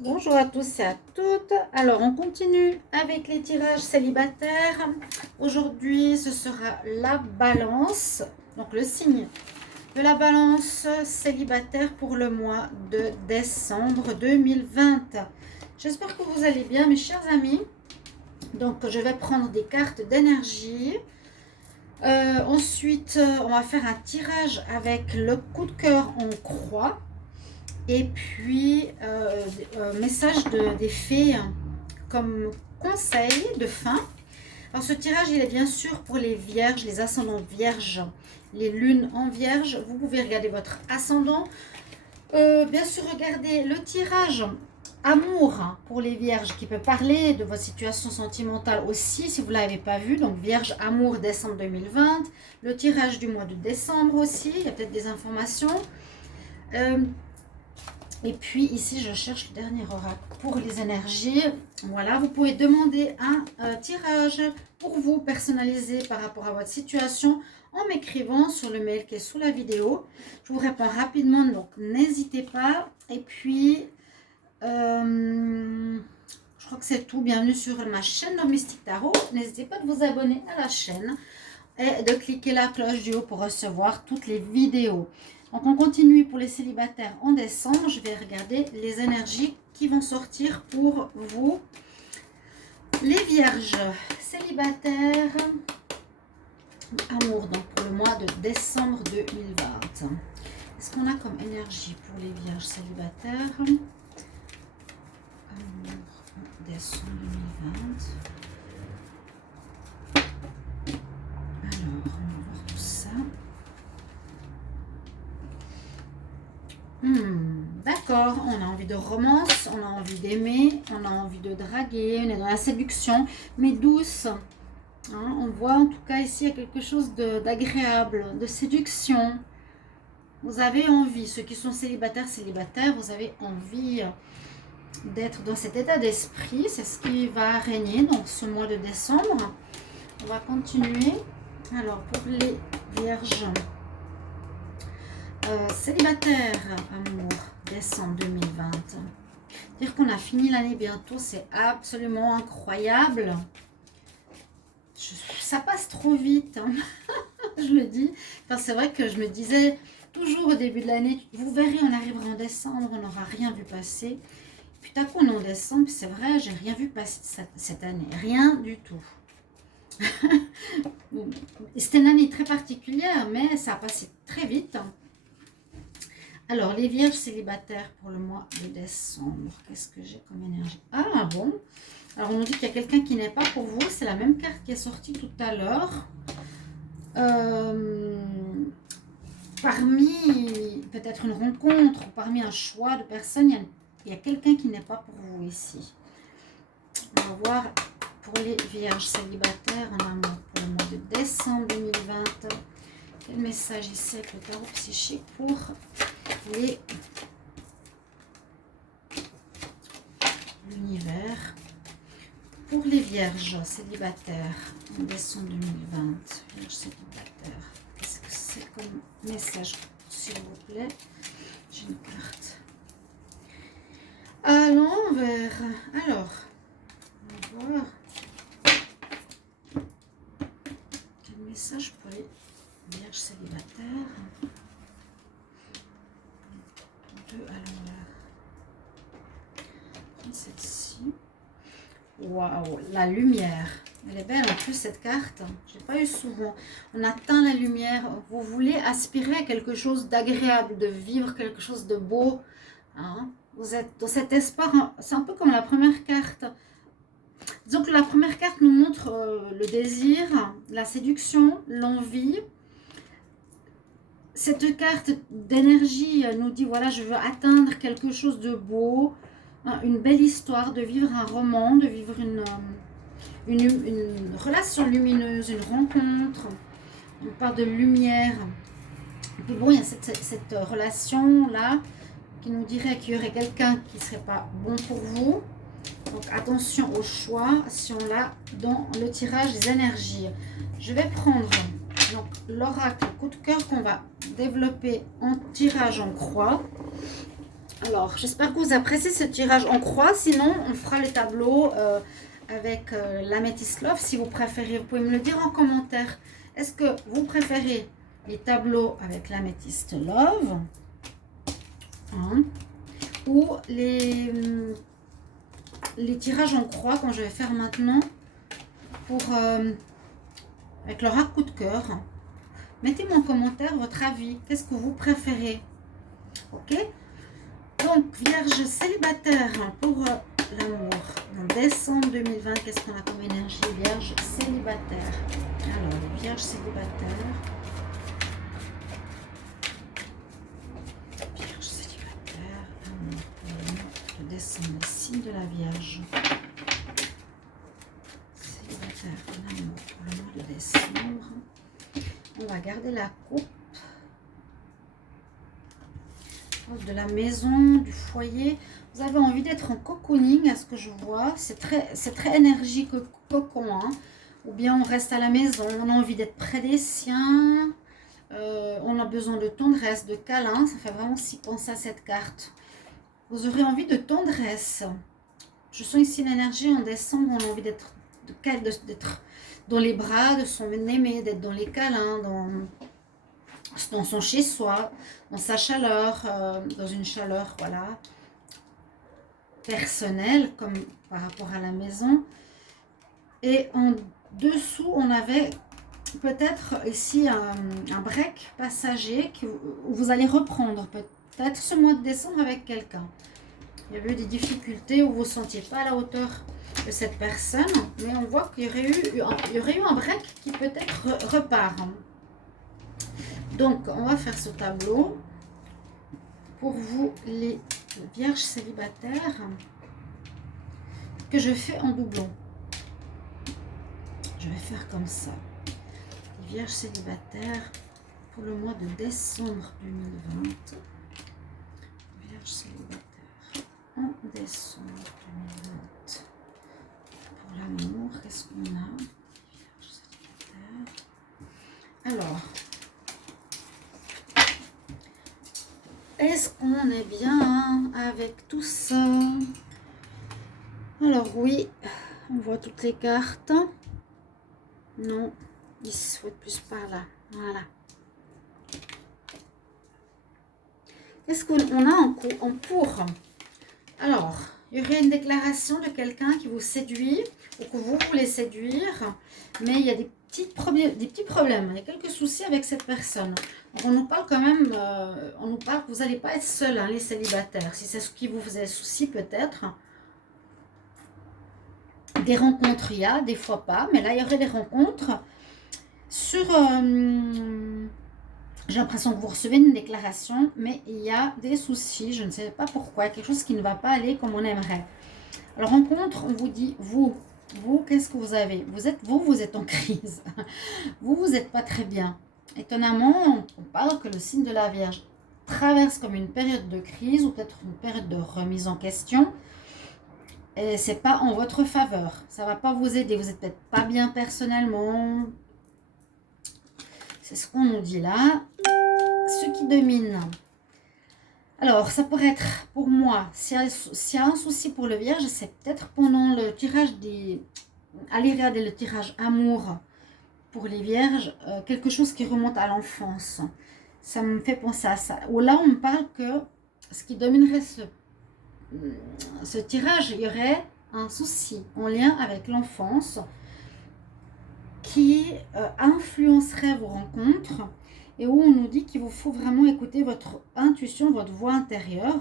Bonjour à tous et à toutes. Alors, on continue avec les tirages célibataires. Aujourd'hui, ce sera la balance, donc le signe de la balance célibataire pour le mois de décembre 2020. J'espère que vous allez bien, mes chers amis. Donc, je vais prendre des cartes d'énergie. Ensuite, on va faire un tirage avec le coup de cœur en croix. Et puis, message des fées comme conseil de fin. Alors, ce tirage, il est bien sûr pour les vierges, les ascendants vierges, les lunes en vierge. Vous pouvez regarder votre ascendant. Bien sûr, regardez le tirage amour pour les vierges qui peut parler de votre situation sentimentale aussi, si vous ne l'avez pas vu. Donc, vierge amour décembre 2020. Le tirage du mois de décembre aussi. Il y a peut-être des informations. Et puis ici, je cherche le dernier oracle pour les énergies. Voilà, vous pouvez demander un tirage pour vous personnalisé par rapport à votre situation en m'écrivant sur le mail qui est sous la vidéo. Je vous réponds rapidement, donc n'hésitez pas. Et puis, je crois que c'est tout. Bienvenue sur ma chaîne Domestique Tarot. N'hésitez pas de vous abonner à la chaîne et de cliquer la cloche du haut pour recevoir toutes les vidéos. Donc, on continue pour les célibataires en décembre. Je vais regarder les énergies qui vont sortir pour vous. Les vierges célibataires, amour, donc pour le mois de décembre 2020. Est-ce qu'on a comme énergie pour les vierges célibataires? Amour, décembre 2020. Alors, on va voir tout ça. D'accord, on a envie de romance, on a envie d'aimer, on a envie de draguer, on est dans la séduction, mais douce. Hein, on voit en tout cas ici, il y a quelque chose d'agréable, de séduction. Vous avez envie, ceux qui sont célibataires, vous avez envie d'être dans cet état d'esprit. C'est ce qui va régner dans ce mois de décembre. On va continuer. Alors, pour les vierges. Célibataire, amour, décembre 2020. Dire qu'on a fini l'année bientôt, c'est absolument incroyable. Ça passe trop vite, hein. Je le dis. Enfin, c'est vrai que je me disais toujours au début de l'année, vous verrez, on arrivera en décembre, on n'aura rien vu passer. Puis tout à coup, on est en décembre, c'est vrai, j'ai rien vu passer cette année. Rien du tout. C'était une année très particulière, mais ça a passé très vite. Alors, les vierges célibataires pour le mois de décembre, qu'est-ce que j'ai comme énergie? Ah bon, alors on nous dit qu'il y a quelqu'un qui n'est pas pour vous, c'est la même carte qui est sortie tout à l'heure. Parmi peut-être une rencontre, parmi un choix de personnes, il y a quelqu'un qui n'est pas pour vous ici. On va voir pour les vierges célibataires en amour pour le mois de décembre 2020. Quel message ici avec le tarot psychique pour l'univers, pour les vierges célibataires en décembre 2020. Vierges célibataires, qu'est-ce que c'est comme message, s'il vous plaît? J'ai une carte à l'envers. Alors, on va voir quel message pour les vierges célibataires. À l'envers. Celle-ci. Waouh, la lumière. Elle est belle en plus cette carte. Je n'ai pas eu souvent. On atteint la lumière. Vous voulez aspirer à quelque chose d'agréable, de vivre quelque chose de beau. Hein? Vous êtes dans cet espoir. C'est un peu comme la première carte. Disons que la première carte nous montre le désir, la séduction, l'envie. Cette carte d'énergie nous dit, voilà, je veux atteindre quelque chose de beau, une belle histoire, de vivre un roman, de vivre une relation lumineuse, une rencontre. On parle de lumière. Et puis bon, il y a cette relation-là qui nous dirait qu'il y aurait quelqu'un qui ne serait pas bon pour vous. Donc attention au choix si on l'a dans le tirage des énergies. Je vais prendre donc l'oracle coup de cœur qu'on va développer en tirage en croix. Alors, j'espère que vous appréciez ce tirage en croix. Sinon, on fera le tableau avec l'améthyste love. Si vous préférez, vous pouvez me le dire en commentaire. Est-ce que vous préférez les tableaux avec l'améthyste love hein, ou les tirages en croix, quand je vais faire maintenant, pour avec leur coup de cœur. Mettez-moi en commentaire votre avis. Qu'est-ce que vous préférez? Ok? Donc, vierge célibataire pour l'amour. En décembre 2020, qu'est-ce qu'on a comme énergie? Vierge célibataire. Alors, les vierges célibataires. Vierge célibataire. Amour pour le mois de décembre. Le signe de la Vierge. Célibataire, l'amour pour le mois de décembre. On va garder la coupe. De la maison, du foyer. Vous avez envie d'être en cocooning, à ce que je vois. C'est très énergique, cocon. Hein. Ou bien on reste à la maison, on a envie d'être près des siens. On a besoin de tendresse, de câlin. Ça fait vraiment si penser à cette carte. Vous aurez envie de tendresse. Je sens ici l'énergie en décembre. On a envie d'être dans les bras de son aimé, d'être dans les câlins, dans son chez-soi, dans sa chaleur, dans une chaleur, voilà, personnelle, comme par rapport à la maison. Et en dessous, on avait peut-être ici un break passager où vous allez reprendre peut-être ce mois de décembre avec quelqu'un. Il y avait eu des difficultés où vous ne sentiez pas à la hauteur de cette personne, mais on voit qu'il y aurait eu un break qui peut-être repart. Donc, on va faire ce tableau pour vous, les vierges célibataires, que je fais en doublon. Je vais faire comme ça. Les vierges célibataires pour le mois de décembre 2020. Vierges célibataires en décembre 2020. Pour l'amour, qu'est-ce qu'on a? Vierges célibataires. Alors, est-ce qu'on est bien avec tout ça? Alors oui, on voit toutes les cartes. Non, il souhaite plus par là. Voilà. Qu'est-ce qu'on a en cours? Alors, il y aurait une déclaration de quelqu'un qui vous séduit ou que vous voulez séduire, mais il y a des petits problèmes. Il y a quelques soucis avec cette personne. Donc on nous parle quand même, on nous parle que vous n'allez pas être seul, hein, les célibataires. Si c'est ce qui vous faisait souci peut-être. Des rencontres, il y a, des fois pas. Mais là, il y aurait des rencontres sur... j'ai l'impression que vous recevez une déclaration, mais il y a des soucis. Je ne sais pas pourquoi. Quelque chose qui ne va pas aller comme on aimerait. Alors, rencontre, on vous dit, vous, qu'est-ce que vous avez? Vous êtes en crise. Vous n'êtes pas très bien. Étonnamment, on parle que le signe de la Vierge traverse comme une période de crise ou peut-être une période de remise en question. Et c'est pas en votre faveur. Ça va pas vous aider. Vous n'êtes peut-être pas bien personnellement. C'est ce qu'on nous dit là. Ce qui domine. Alors, ça pourrait être pour moi, s'il y a un souci pour le Vierge, c'est peut-être pendant le tirage des... Allez regarder le tirage amour pour les Vierges, quelque chose qui remonte à l'enfance. Ça me fait penser à ça. Ou là, on me parle que ce qui dominerait ce tirage, il y aurait un souci en lien avec l'enfance qui influencerait vos rencontres et où on nous dit qu'il vous faut vraiment écouter votre intuition, votre voix intérieure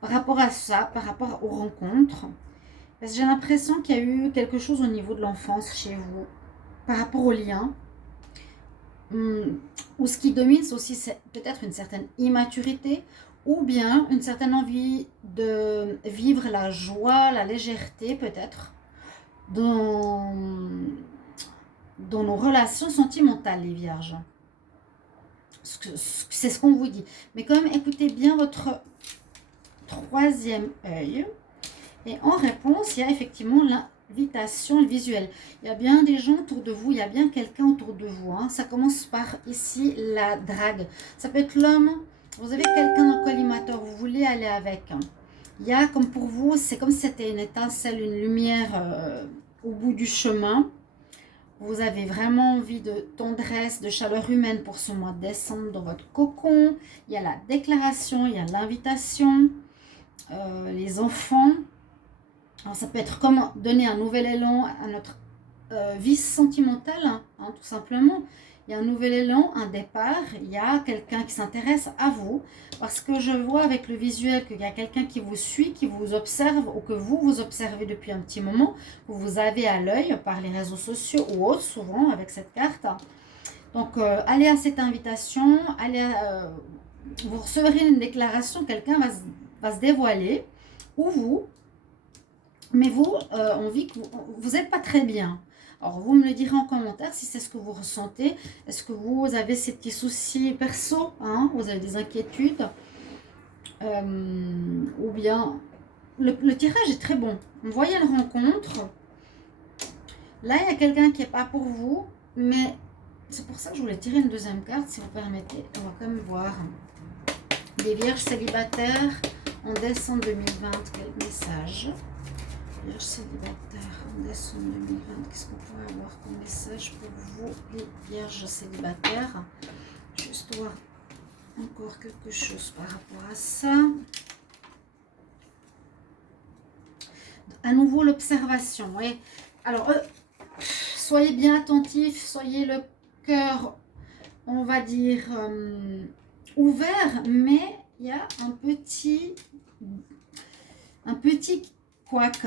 par rapport à ça, par rapport aux rencontres. Parce que j'ai l'impression qu'il y a eu quelque chose au niveau de l'enfance chez vous, par rapport aux liens. Ou ce qui domine, c'est aussi peut-être une certaine immaturité ou bien une certaine envie de vivre la joie, la légèreté peut-être dans nos relations sentimentales, les Vierges. C'est ce qu'on vous dit. Mais quand même, écoutez bien votre troisième œil. Et en réponse, il y a effectivement l'invitation visuelle. Il y a bien des gens autour de vous, il y a bien quelqu'un autour de vous. Hein. Ça commence par ici la drague. Ça peut être l'homme Vous avez quelqu'un dans le collimateur, vous voulez aller avec. Il y a comme pour vous, c'est comme si c'était une étincelle, une lumière au bout du chemin. Vous avez vraiment envie de tendresse, de chaleur humaine pour ce mois de décembre dans votre cocon. Il y a la déclaration, il y a l'invitation, les enfants. Alors ça peut être comme donner un nouvel élan à notre vie sentimentale, hein, tout simplement. Il y a un nouvel élan, un départ, il y a quelqu'un qui s'intéresse à vous, parce que je vois avec le visuel qu'il y a quelqu'un qui vous suit, qui vous observe, ou que vous vous observez depuis un petit moment, que vous avez à l'œil par les réseaux sociaux ou autres, souvent avec cette carte. Donc, allez à cette invitation, vous recevrez une déclaration, quelqu'un va se dévoiler, ou vous, mais vous, on vit que vous n'êtes pas très bien. Alors, vous me le direz en commentaire si c'est ce que vous ressentez. Est-ce que vous avez ces petits soucis perso, hein? Vous avez des inquiétudes ou bien, le tirage est très bon. On voyait une rencontre. Là, il y a quelqu'un qui n'est pas pour vous, mais c'est pour ça que je voulais tirer une deuxième carte, si vous permettez. On va quand même voir. Les vierges célibataires en décembre 2020, quel message? Vierge célibataire en décembre 2020, qu'est-ce qu'on pourrait avoir comme message pour vous, les vierges célibataires? Juste voir encore quelque chose par rapport à ça. À nouveau, l'observation. Oui. Alors, soyez bien attentifs, soyez le cœur, on va dire, ouvert, mais il y a un petit couac.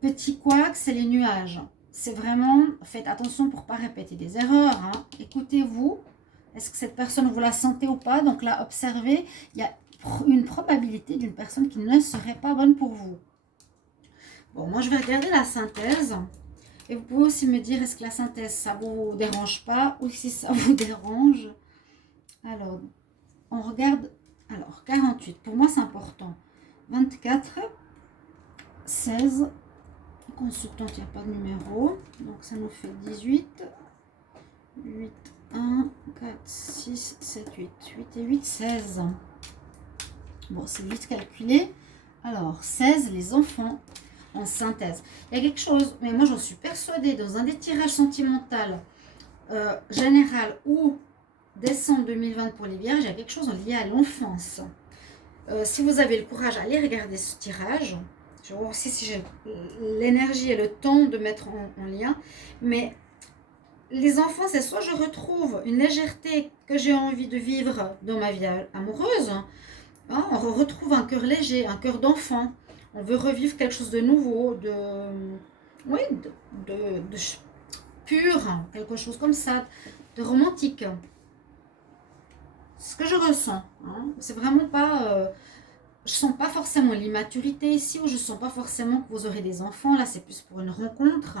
Petit couac, c'est les nuages. C'est vraiment, faites attention pour ne pas répéter des erreurs. Hein. Écoutez-vous. Est-ce que cette personne, vous la sentez ou pas? Donc là, observez. Il y a une probabilité d'une personne qui ne serait pas bonne pour vous. Bon, moi, je vais regarder la synthèse. Et vous pouvez aussi me dire, est-ce que la synthèse, ça ne vous dérange pas? Ou si ça vous dérange. Alors, on regarde. Alors, 48. Pour moi, c'est important. 24. 16. Consultante, il n'y a pas de numéro. Donc, ça nous fait 18. 8, 1, 4, 6, 7, 8. 8 et 8, 16. Bon, c'est vite calculé. Alors, 16, les enfants en synthèse. Il y a quelque chose, mais moi, j'en suis persuadée, dans un des tirages sentimentaux général ou décembre 2020 pour les vierges, il y a quelque chose lié à l'enfance. Si vous avez le courage, allez regarder ce tirage. Je vais voir aussi si j'ai l'énergie et le temps de mettre en lien. Mais les enfants, c'est soit je retrouve une légèreté que j'ai envie de vivre dans ma vie amoureuse. Hein, on retrouve un cœur léger, un cœur d'enfant. On veut revivre quelque chose de nouveau, de pur, quelque chose comme ça, de romantique. Ce que je ressens. Hein, c'est vraiment pas... je sens pas forcément l'immaturité ici, ou je sens pas forcément que vous aurez des enfants. Là, c'est plus pour une rencontre.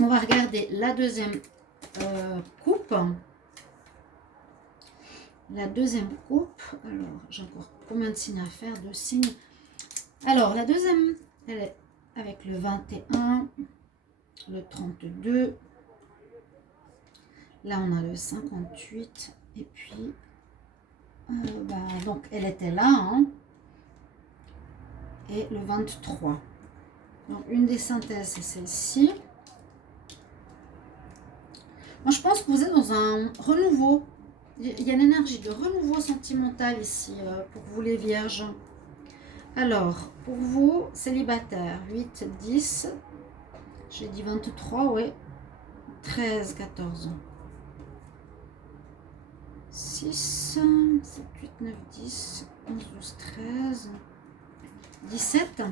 On va regarder la deuxième coupe. La deuxième coupe. Alors, j'ai encore combien de signes à faire? 2 signes. Alors, la deuxième, elle est avec le 21, le 32. Là, on a le 58. Et puis... donc elle était là, hein, et le 23. Donc une des synthèses, c'est celle-ci. Moi, je pense que vous êtes dans un renouveau. Il y a une énergie de renouveau sentimental ici pour vous les vierges. Alors, pour vous, célibataire, 8, 10, j'ai dit 23, ouais, 13, 14. 6, 7, 8, 9, 10, 11, 12, 13, 17.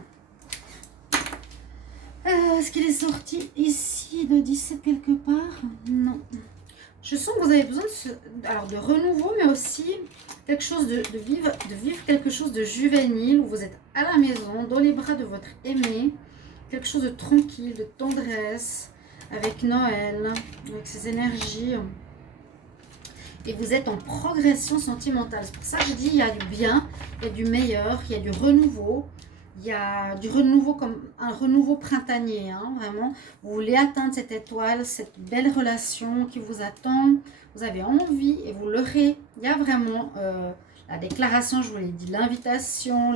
Est-ce qu'il est sorti ici de 17 quelque part? Non. Je sens que vous avez besoin de renouveau, mais aussi quelque chose de vivre quelque chose de juvénile, où vous êtes à la maison, dans les bras de votre aimé, quelque chose de tranquille, de tendresse, avec Noël, avec ses énergies. Et vous êtes en progression sentimentale. C'est pour ça que je dis il y a du bien, il y a du meilleur, il y a du renouveau. Il y a du renouveau, comme un renouveau printanier, hein, vraiment. Vous voulez atteindre cette étoile, cette belle relation qui vous attend. Vous avez envie et vous l'aurez. Il y a vraiment la déclaration, je vous l'ai dit, l'invitation,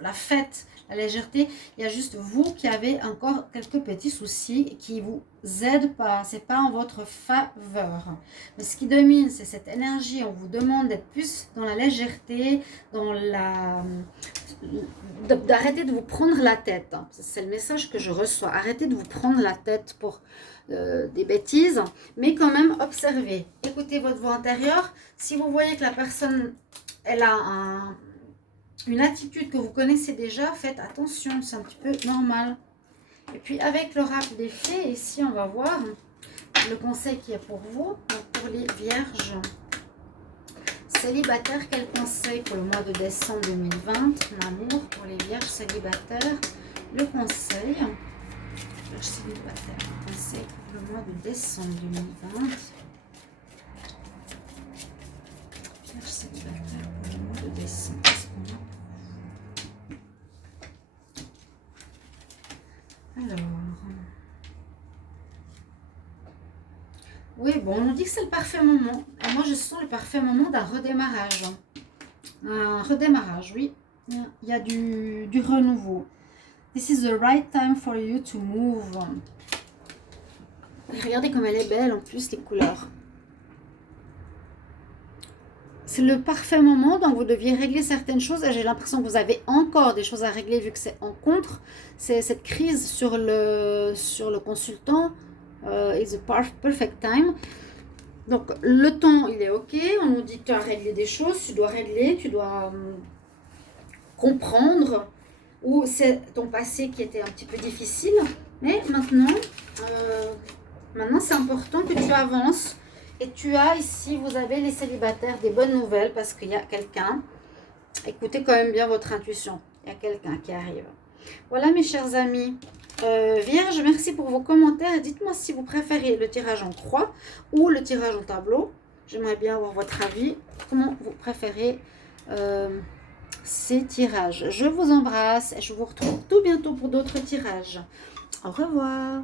la fête, la légèreté. Il y a juste vous qui avez encore quelques petits soucis qui vous aident pas. C'est pas en votre faveur. Mais ce qui domine, c'est cette énergie. On vous demande d'être plus dans la légèreté, dans la d'arrêter de vous prendre la tête. C'est le message que je reçois. Arrêtez de vous prendre la tête pour des bêtises, mais quand même observez. Écoutez votre voix intérieure. Si vous voyez que la personne, elle a une attitude que vous connaissez déjà, faites attention, c'est un petit peu normal. Et puis avec l'oracle des fées, ici on va voir le conseil qui est pour vous, donc pour les vierges. Célibataires, quel conseil pour le mois de décembre 2020 en amour pour les vierges célibataires? Le conseil, vierges célibataires, le conseil pour le mois de décembre 2020. Vierges célibataires pour le mois de décembre. Alors, oui, bon, on nous dit que c'est le parfait moment. Et moi, je sens le parfait moment d'un redémarrage. Un redémarrage, oui. Il y a du renouveau. This is the right time for you to move. Et regardez comme elle est belle en plus, les couleurs. C'est le parfait moment, donc vous deviez régler certaines choses. Et j'ai l'impression que vous avez encore des choses à régler vu que c'est en contre. C'est cette crise sur le consultant. It's a perfect time. Donc le temps il est ok, on nous dit que tu as réglé des choses, tu dois régler, tu dois comprendre où c'est ton passé qui était un petit peu difficile, mais maintenant c'est important que tu avances. Et tu as ici, vous avez les célibataires, des bonnes nouvelles parce qu'il y a quelqu'un. Écoutez quand même bien votre intuition, il y a quelqu'un qui arrive. Voilà mes chers amis. Vierge, merci pour vos commentaires. Dites-moi si vous préférez le tirage en croix ou le tirage en tableau. J'aimerais bien avoir votre avis. Comment vous préférez ces tirages? Je vous embrasse et je vous retrouve tout bientôt pour d'autres tirages. Au revoir.